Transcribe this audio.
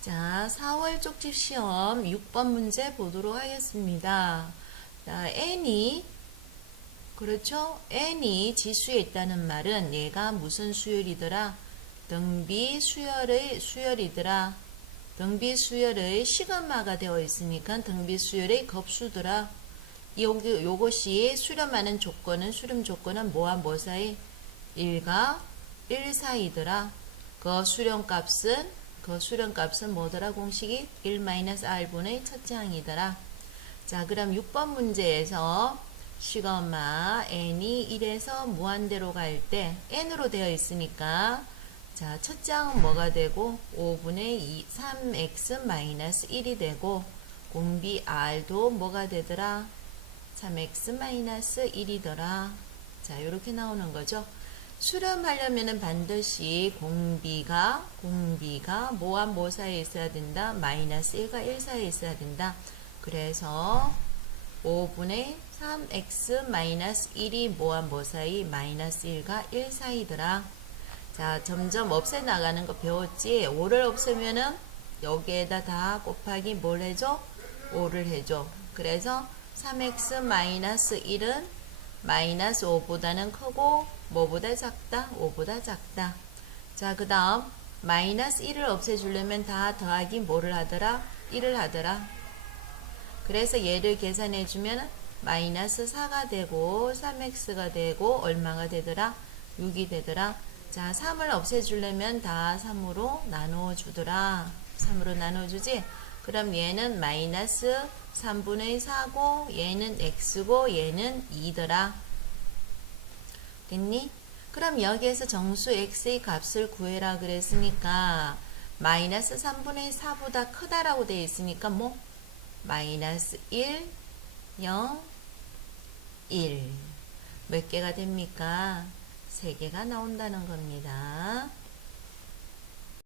자, 4월 쪽집 시험 6번 문제 보도록 하겠습니다. 자, n이 그렇죠? n이 지수에 있다는 말은 얘가 무슨 수열이더라? 등비 수열의 수열이더라. 등비 수열의 시간마가 되어 있으니까 등비 수열의 겁수더라. 요기, 요것이 수렴하는 조건은 수렴 조건은 뭐와 뭐 사이? 1과 1 사이더라. 그 수렴값은 그 수렴값은 뭐더라? 공식이 1-r분의 첫째 항이더라. 자, 그럼 6번 문제에서 시그마 n이 1에서 무한대로 갈 때 n으로 되어 있으니까 자, 첫째 항은 뭐가 되고 5분의 2, 3x-1이 되고 공비 r도 뭐가 되더라? 3x-1이더라. 자, 이렇게 나오는 거죠. 수렴하려면은 반드시 공비가 공비가 뭐와 뭐 사이에 있어야 된다. 마이너스 1과 1 사이에 있어야 된다. 그래서 5분의 3x 마이너스 1이 뭐와 뭐 사이? 마이너스 1과 1 사이더라. 자, 점점 없애 나가는 거 배웠지? 5를 없애면은 여기에다 다 곱하기 뭘 해줘? 5를 해줘. 그래서 3x 마이너스 1은 마이너스 5보다는 크고 뭐보다 작다? 5보다 작다. 자, 그 다음 마이너스 1을 없애주려면 다 더하기 뭐를 하더라? 1을 하더라. 그래서 얘를 계산해주면 마이너스 4가 되고 3x가 되고 얼마가 되더라? 6이 되더라. 자, 3을 없애주려면 다 3으로 나누어주더라. 3으로 나눠주지? 그럼 얘는 마이너스 3분의 4고 얘는 x고 얘는 2더라. 됐니? 그럼 여기에서 정수 x의 값을 구해라 그랬으니까 마이너스 3분의 4보다 크다라고 되어 있으니까 뭐 마이너스 1, 0, 1. 몇 개가 됩니까? 3개가 나온다는 겁니다.